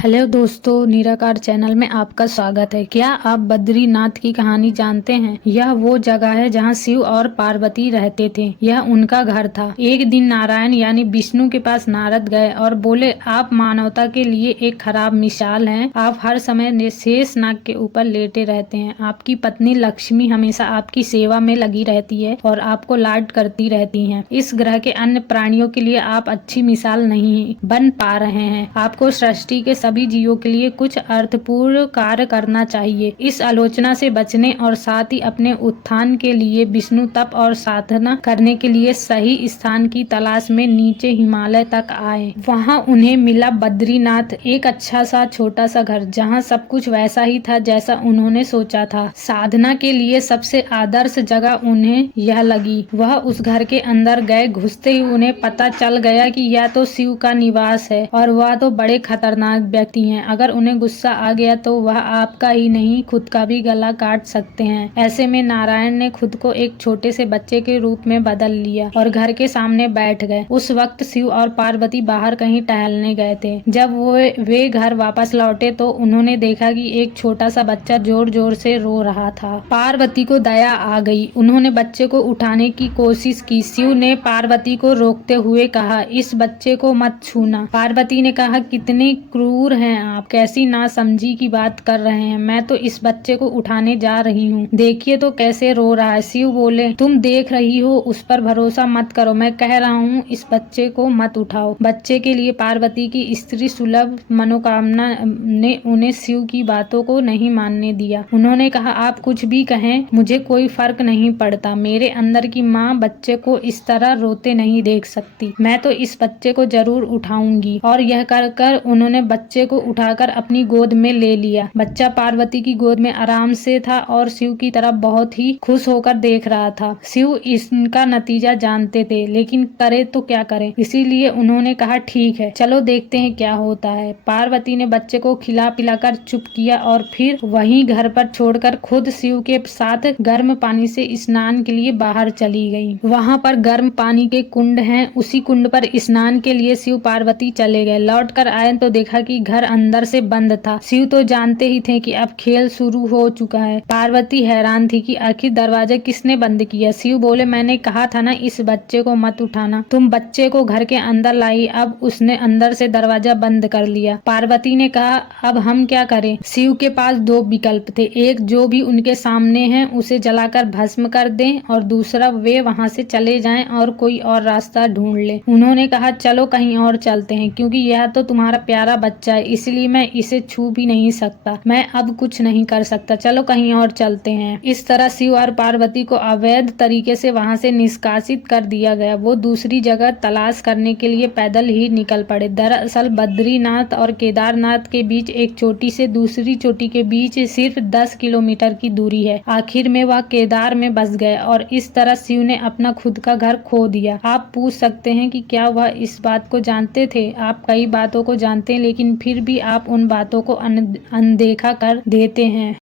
Hello दोस्तों, निराकार channel में आपका स्वागत है। क्या आप बद्रीनाथ की कहानी जानते हैं? यह वो जगह है जहां शिव और पार्वती रहते थे। यह उनका घर था। एक दिन नारायण यानी विष्णु के पास नारद गए और बोले, आप मानवता के लिए एक खराब मिसाल हैं। आप हर समय शेष नाग के ऊपर लेटे रहते हैं। आपकी पत्नी लक्ष्मी हमेशा आपकी सेवा में लगी रहती है और आपको लाड करती रहती है। इस ग्रह के अन्य प्राणियों के लिए आप अच्छी मिसाल नहीं बन पा रहे हैं। आपको सृष्टि के सभी जीवों के लिए कुछ अर्थपूर्ण कार्य करना चाहिए। इस आलोचना से बचने और साथ ही अपने उत्थान के लिए विष्णु तप और साधना करने के लिए सही स्थान की तलाश में नीचे हिमालय तक आए। वहां उन्हें मिला बद्रीनाथ, एक अच्छा सा छोटा सा घर जहां सब कुछ वैसा ही था जैसा उन्होंने सोचा था। साधना के लिए सबसे आदर्श जगह उन्हें यह लगी। वह उस घर के अंदर गए। घुसते ही उन्हें पता चल गया कि यह तो शिव का निवास है और वह तो बड़े खतरनाक व्यक्ति हैं। अगर उन्हें गुस्सा आ गया तो वह आपका ही नहीं खुद का भी गला काट सकते हैं। ऐसे में नारायण ने खुद को एक छोटे से बच्चे के रूप में बदल लिया और घर के सामने बैठ गए। उस वक्त शिव और पार्वती बाहर कहीं टहलने गए थे। जब वे घर वापस लौटे तो उन्होंने देखा कि एक छोटा सा बच्चा जोर जोर से रो रहा था। पार्वती को दया आ गई। उन्होंने बच्चे को उठाने की कोशिश की। शिव ने पार्वती को रोकते हुए कहा, इस बच्चे को मत छूना। पार्वती ने कहा, कितने क्रूर हैं आप, कैसी नासमझी की बात कर रहे हैं। मैं तो इस बच्चे को उठाने जा रही हूँ, देखिए तो कैसे रो रहा है। शिव बोले, तुम देख रही हो, उस पर भरोसा मत करो। मैं कह रहा हूँ इस बच्चे को मत उठाओ। बच्चे के लिए पार्वती की स्त्री सुलभ मनोकामना ने उन्हें शिव की बातों को नहीं मानने दिया। उन्होंने कहा, आप कुछ भी कहें, मुझे कोई फर्क नहीं पड़ता। मेरे अंदर की माँ बच्चे को इस तरह रोते नहीं देख सकती। मैं तो इस बच्चे को जरूर उठाऊंगी। और यह कर उन्होंने बच्चे को उठाकर अपनी गोद में ले लिया। बच्चा पार्वती की गोद में आराम से था और शिव की तरफ बहुत ही खुश होकर देख रहा था। शिव इसका नतीजा जानते थे, लेकिन करे तो क्या करें, इसीलिए उन्होंने कहा, ठीक है, चलो देखते हैं क्या होता है। पार्वती ने बच्चे को खिला पिलाकर चुप किया और फिर वहीं घर पर छोड़कर खुद शिव के साथ गर्म पानी से स्नान के लिए बाहर चली गई। वहां पर गर्म पानी के कुंड हैं। उसी कुंड पर स्नान के लिए शिव पार्वती चले गए। लौट कर आए तो देखा कि घर अंदर से बंद था। शिव तो जानते ही थे कि अब खेल शुरू हो चुका है। पार्वती हैरान थी कि आखिर दरवाजा किसने बंद किया। शिव बोले, मैंने कहा था ना इस बच्चे को मत उठाना। तुम बच्चे को घर के अंदर लाई, अब उसने अंदर से दरवाजा बंद कर लिया। पार्वती ने कहा, अब हम क्या करें। शिव के पास दो विकल्प थे, एक जो भी उनके सामने है उसे जलाकर भस्म कर दें और दूसरा वे वहां से चले जाएं और कोई और रास्ता ढूंढ ले। उन्होंने कहा, चलो कहीं और चलते हैं, क्योंकि यह तो तुम्हारा प्यारा बच्चा है, इसलिए मैं इसे छू भी नहीं सकता। मैं अब कुछ नहीं कर सकता, चलो कहीं और चलते हैं। इस तरह शिव और पार्वती को अवैध तरीके से वहां से निष्कासित कर दिया गया। वो दूसरी जगह तलाश करने के लिए पैदल ही निकल पड़े। दरअसल बद्रीनाथ और केदारनाथ के बीच एक चोटी से दूसरी चोटी के बीच सिर्फ 10 किलोमीटर की दूरी है। आखिर में वह केदार में बस गए और इस तरह शिव ने अपना खुद का घर खो दिया। आप पूछ सकते हैं कि क्या वह इस बात को जानते थे। आप कई बातों को जानते हैं, लेकिन फिर भी आप उन बातों को अनदेखा कर देते हैं।